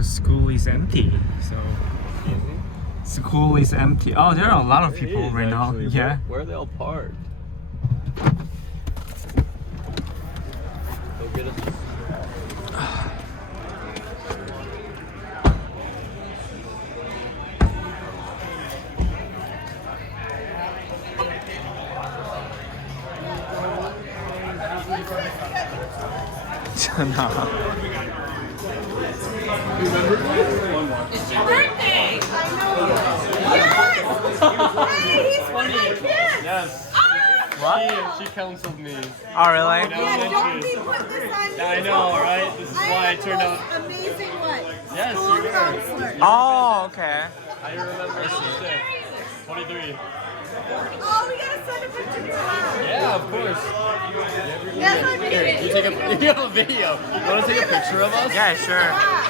because school is empty. So school is empty. Oh, there are a lot of people right now. Yeah. Where are they all parked? Go get us. Jana. It's your birthday! I know. Yes! Hey, he's one of my kids! Yes. What? She counseled me. Oh, really? Yeah, don't we put this on Yeah, I know, right? This is why I turned out. Amazing what? Yes, School you were. counselor. Oh, okay. I remember she said 23. Oh, we gotta send a picture to your mom. Yeah, of course. That's my Here, favorite. you take a you have a video. You want to take a picture of us? Yeah, sure.